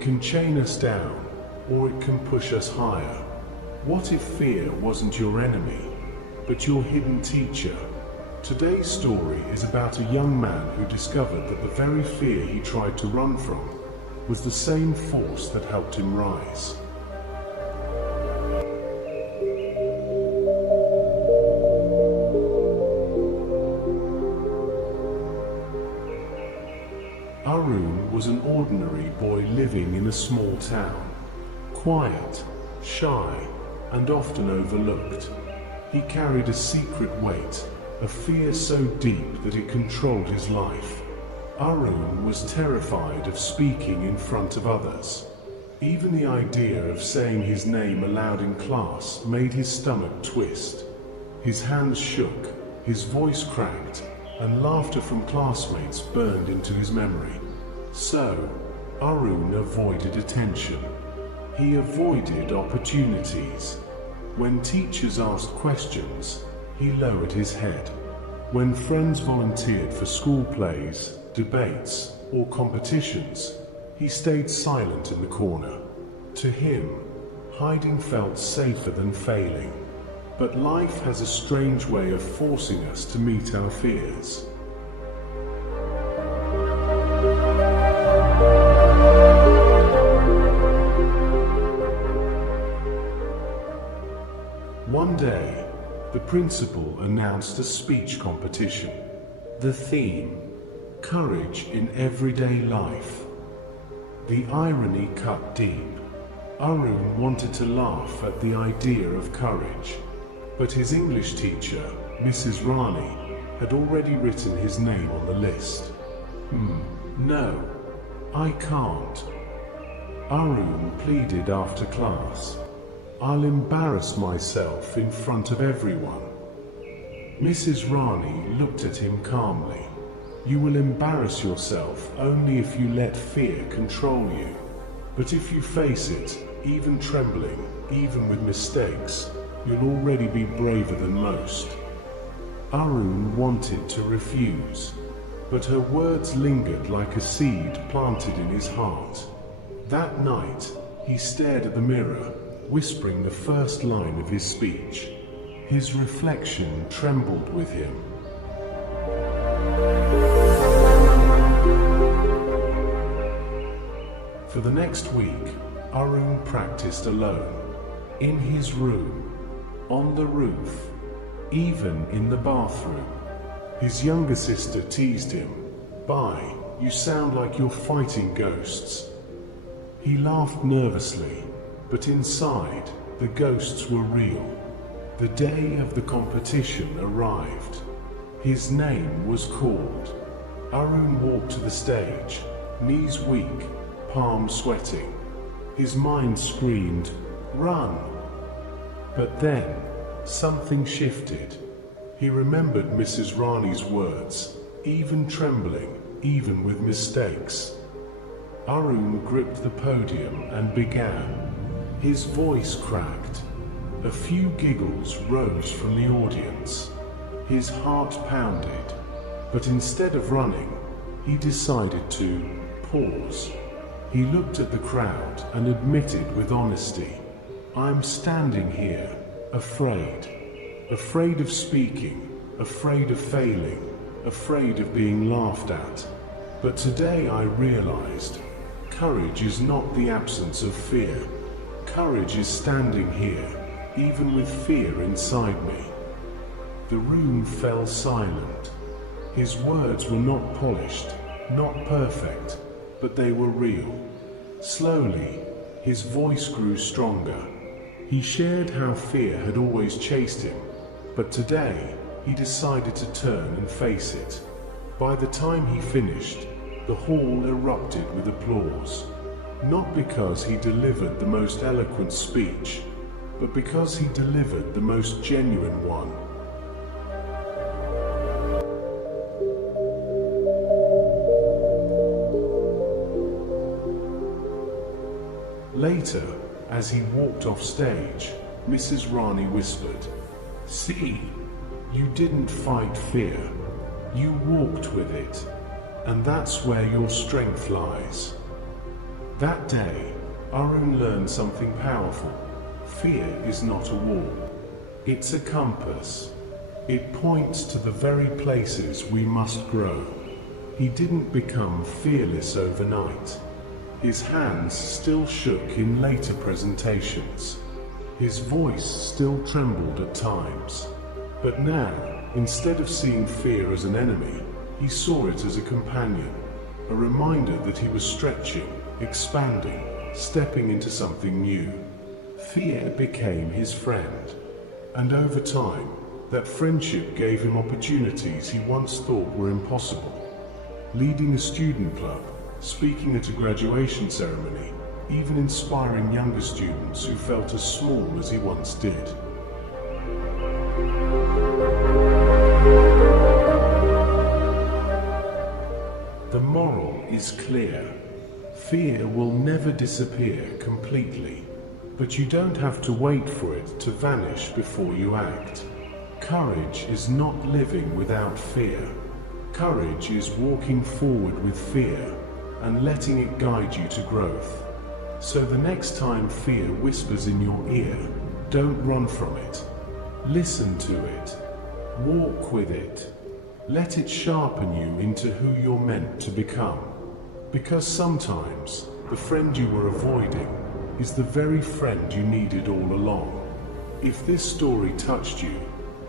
It can chain us down, or it can push us higher. What if fear wasn't your enemy, but your hidden teacher? Today's story is about a young man who discovered that the very fear he tried to run from was the same force that helped him rise. Arun was an ordinary boy living in a small town. Quiet, shy, and often overlooked. He carried a secret weight, a fear so deep that it controlled his life. Arun was terrified of speaking in front of others. Even the idea of saying his name aloud in class made his stomach twist. His hands shook, his voice cracked, and laughter from classmates burned into his memory. So, Arun avoided attention. He avoided opportunities. When teachers asked questions, he lowered his head. When friends volunteered for school plays, debates, or competitions, he stayed silent in the corner. To him, hiding felt safer than failing. But life has a strange way of forcing us to meet our fears. One day, the principal announced a speech competition. The theme, courage in everyday life. The irony cut deep. Arun wanted to laugh at the idea of courage, but his English teacher, Mrs. Rani, had already written his name on the list. No, I can't. Arun pleaded after class. I'll embarrass myself in front of everyone. Mrs. Rani looked at him calmly. You will embarrass yourself only if you let fear control you. But if you face it, even trembling, even with mistakes, you'll already be braver than most. Arun wanted to refuse, but her words lingered like a seed planted in his heart. That night, he stared at the mirror, whispering the first line of his speech. His reflection trembled with him. For the next week, Arun practiced alone, in his room, on the roof, even in the bathroom. His younger sister teased him. "Bye, you sound like you're fighting ghosts." He laughed nervously, but inside, the ghosts were real. The day of the competition arrived. His name was called. Arun walked to the stage, knees weak, palms sweating. His mind screamed, "Run!" But then, something shifted. He remembered Mrs. Rani's words, even trembling, even with mistakes. Arun gripped the podium and began. His voice cracked. A few giggles rose from the audience. His heart pounded. But instead of running, he decided to pause. He looked at the crowd and admitted with honesty, "I'm standing here, afraid. Afraid of speaking, afraid of failing, afraid of being laughed at. But today I realized, courage is not the absence of fear. Courage is standing here, even with fear inside me." The room fell silent. His words were not polished, not perfect, but they were real. Slowly, his voice grew stronger. He shared how fear had always chased him, but today he decided to turn and face it. By the time he finished, the hall erupted with applause. Not because he delivered the most eloquent speech, but because he delivered the most genuine one. Later, as he walked off stage, Mrs. Rani whispered, "See, you didn't fight fear. You walked with it, and that's where your strength lies." That day, Arun learned something powerful. Fear is not a wall. It's a compass. It points to the very places we must grow. He didn't become fearless overnight. His hands still shook in later presentations. His voice still trembled at times. But now, instead of seeing fear as an enemy, he saw it as a companion, a reminder that he was stretching, expanding, stepping into something new. Fear became his friend, and over time, that friendship gave him opportunities he once thought were impossible. Leading a student club, speaking at a graduation ceremony, even inspiring younger students who felt as small as he once did. The moral is clear. Fear will never disappear completely, but you don't have to wait for it to vanish before you act. Courage is not living without fear. Courage is walking forward with fear and letting it guide you to growth. So the next time fear whispers in your ear, don't run from it. Listen to it. Walk with it. Let it sharpen you into who you're meant to become. Because sometimes the friend you were avoiding is the very friend you needed all along. If this story touched you,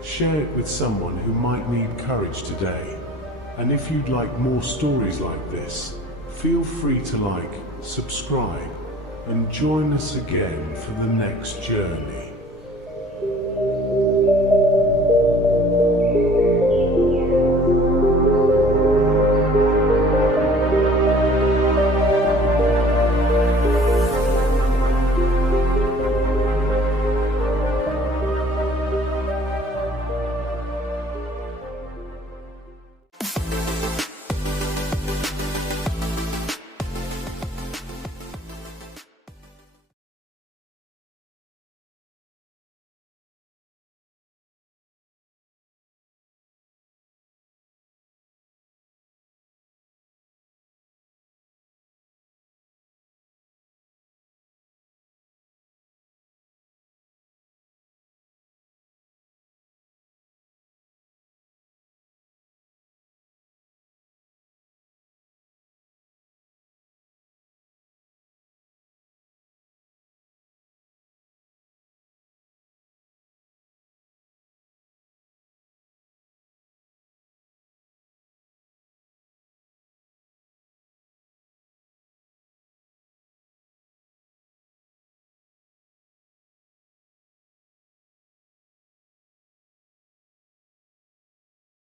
share it with someone who might need courage today. And if you'd like more stories like this, feel free to like, subscribe, and join us again for the next journey.